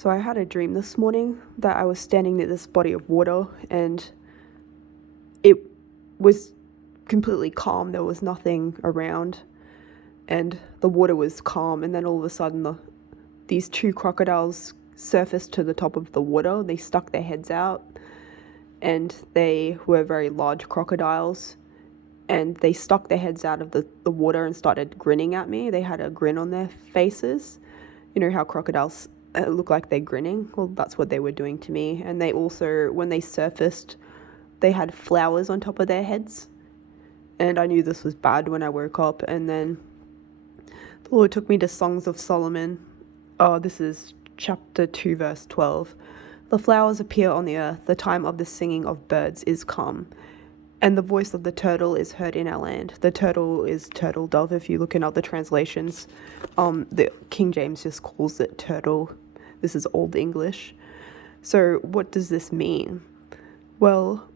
So I had a dream this morning that I was standing near this body of water and it was completely calm. There was nothing around and the water was calm, and then all of a sudden these two crocodiles surfaced to the top of the water. They stuck their heads out and they were very large crocodiles, and they stuck their heads out of the water and started grinning at me. They had a grin on their faces. You know how crocodiles look like they're grinning? Well, that's what they were doing to me. And they also, when they surfaced, they had flowers on top of their heads. And I knew this was bad when I woke up. And then the Lord took me to Songs of Solomon. This is chapter 2, verse 12. The flowers appear on the earth. The time of the singing of birds is come. And the voice of the turtle is heard in our land. The turtle is turtle dove. If you look in other translations, the King James just calls it turtle. This is Old English. So what does this mean? Well,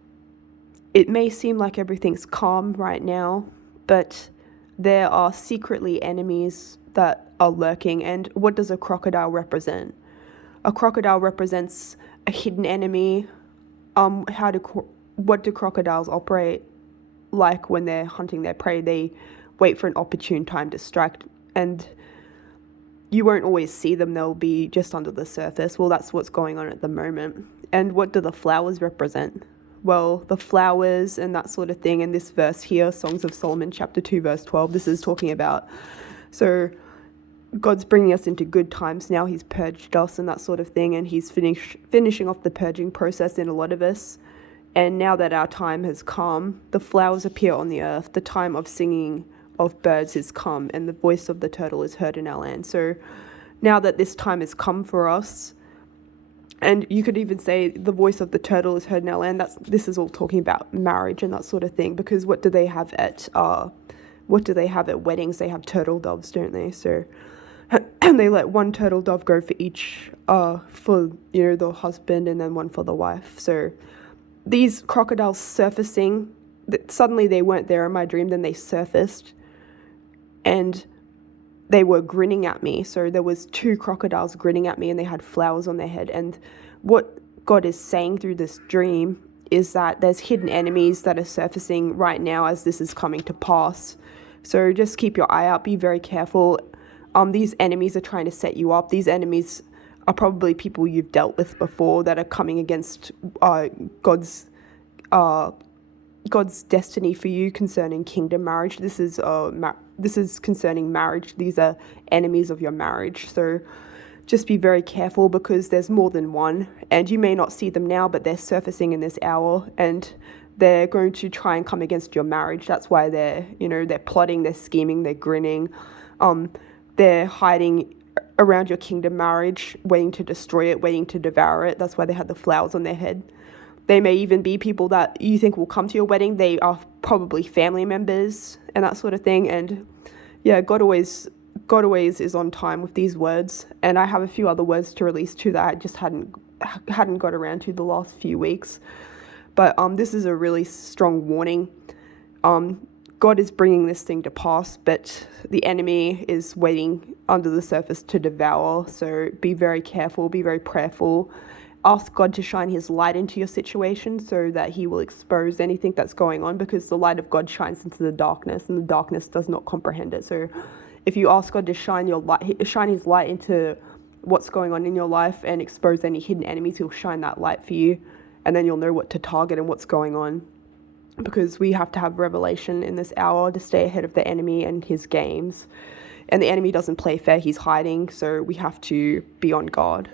it may seem like everything's calm right now, but there are secretly enemies that are lurking. And what does a crocodile represent? A crocodile represents a hidden enemy. What do crocodiles operate like when they're hunting their prey? They wait for an opportune time to strike, and you won't always see them. They'll be just under the surface. Well, that's what's going on at the moment. And what do the flowers represent? Well, the flowers and that sort of thing. In this verse here, Songs of Solomon, chapter 2, verse 12, this is talking about, so God's bringing us into good times now. He's purged us and that sort of thing, and he's finishing off the purging process in a lot of us. And now that our time has come, the flowers appear on the earth. The time of singing of birds is come, and the voice of the turtle is heard in our land. So now that this time has come for us, and you could even say the voice of the turtle is heard in our land, this is all talking about marriage and that sort of thing. Because what do they have at weddings? They have turtle doves, don't they? So and they let one turtle dove go for each, for the husband, and then one for the wife. So these crocodiles surfacing, suddenly they weren't there in my dream, then they surfaced and they were grinning at me. So there was two crocodiles grinning at me, and they had flowers on their head. And what God is saying through this dream is that there's hidden enemies that are surfacing right now as this is coming to pass. So just keep your eye out, be very careful. These enemies are trying to set you up. These enemies are probably people you've dealt with before that are coming against God's destiny for you concerning kingdom marriage. This is concerning marriage. These are enemies of your marriage. So just be very careful, because there's more than one, and you may not see them now, but they're surfacing in this hour, and they're going to try and come against your marriage. That's why they're plotting, they're scheming, they're grinning. They're hiding around your kingdom marriage, waiting to destroy it, waiting to devour it. That's why they had the flowers on their head. They may even be people that you think will come to your wedding. They are probably family members and that sort of thing. And yeah, God always is on time with these words. And I have a few other words to release too that I just hadn't got around to the last few weeks. But this is a really strong warning. God is bringing this thing to pass, but the enemy is waiting under the surface to devour. So be very careful, be very prayerful. Ask God to shine his light into your situation so that he will expose anything that's going on, because the light of God shines into the darkness, and the darkness does not comprehend it. So if you ask God to shine his light into what's going on in your life and expose any hidden enemies, he'll shine that light for you, and then you'll know what to target and what's going on. Because we have to have revelation in this hour to stay ahead of the enemy and his games. And the enemy doesn't play fair, he's hiding, so we have to be on guard.